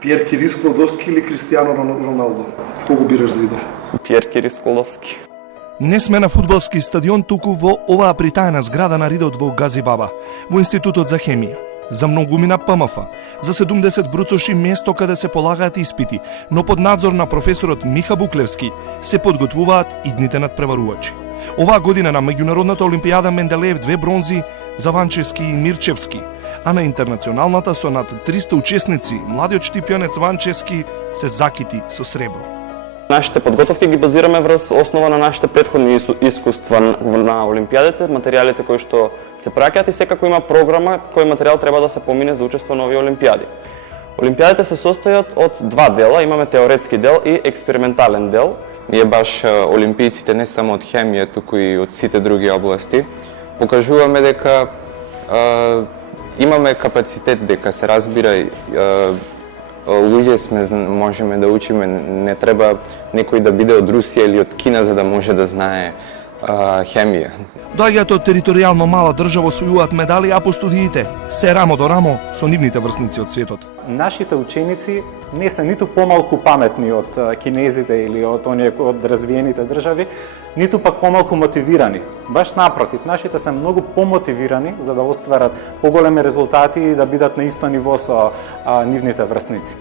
Пиер Кири Складовски или Кристијано Роналдо? Кого бираш за идол? Пиер Кири Складовски. Не сме на фудбалски стадион, туку во оваа притаена зграда на Ридот во Газибаба, во Институтот за хемија. За многумина ПМФ, за 70 бруцоши место каде се полагаат испити, но под надзор на професорот Миха Буклевски се подготвуваат идните надпреварувачи. Оваа година на меѓународната олимпијада Менделеев 2 бронзи за Ванчевски и Мирчевски, а на интернационалната со над 300 учесници, младиот штипјанец Ванчевски се закити со сребро. Нашите подготовки ги базираме врз основа на нашите претходни искуства на олимпијадите, материјалите кои што се праќаат и секако има програма кој материјал треба да се помине за учество на овие олимпијади. Олимпијадите се состојат од два дела, имаме теоретски дел и експериментален дел. Ние баш олимпијците не само од хемија, туку и од сите други области, покажуваме дека имаме капацитет, дека се разбира луѓе сме, можеме да учиме, не треба некој да биде од Русија или од Кина за да може да знае хемија. Доаѓаат од територијално мала држава, освојуваат медали, а по студиите се рамо до рамо со нивните врсници од светот. Нашите ученици не се ниту помалку паметни од кинезите или од оние од развиените држави, ниту пак помалку мотивирани. Баш напротив, нашите се многу помотивирани за да остварат поголеми резултати и да бидат на исто ниво со нивните врсници.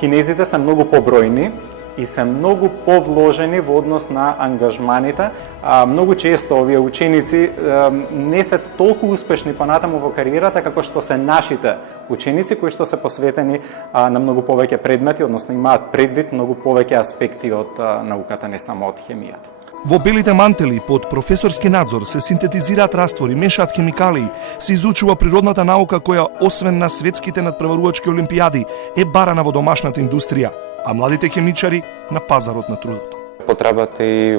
Кинезите се многу побројни и се многу повложени во однос на ангажманите. Многу често овие ученици не се толку успешни понатаму во кариерата како што се нашите ученици кои што се посветени на многу повеќе предмети, односно имаат предвид многу повеќе аспекти од науката, не само од хемијата. Во белите мантели под професорски надзор се синтетизираат раствори, мешаат хемикалии, се изучува природната наука која освен на светските надпреварувачки олимпијади е барана во домашната индустрија, а младите хемичари на пазарот на трудот. Потребата и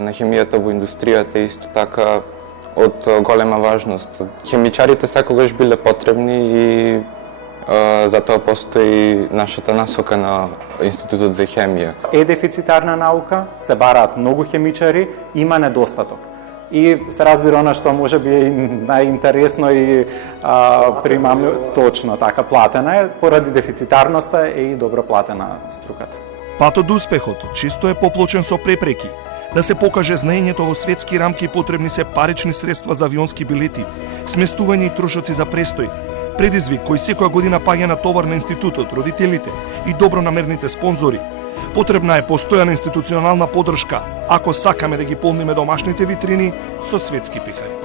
на хемијата во индустријата е исто така од голема важност. Хемичарите секогаш биле потребни и затоа постои нашата насока на Институтот за хемија. Е дефицитарна наука, се бараат многу хемичари, има недостаток. И се разбира она што може би е најинтересно и примамно, точно така, платена е, поради дефицитарноста е и добро платена струката. Патот до успехот често е поплочен со препреки. Да се покаже знаењето во светски рамки потребни се парични средства за авионски билети, сместување и трошоци за престој, предизвик кој секоја година паѓа на товар на институтот, родителите и добронамерните спонзори. Потребна е постојана институционална поддршка ако сакаме да ги полниме домашните витрини со светски пехари.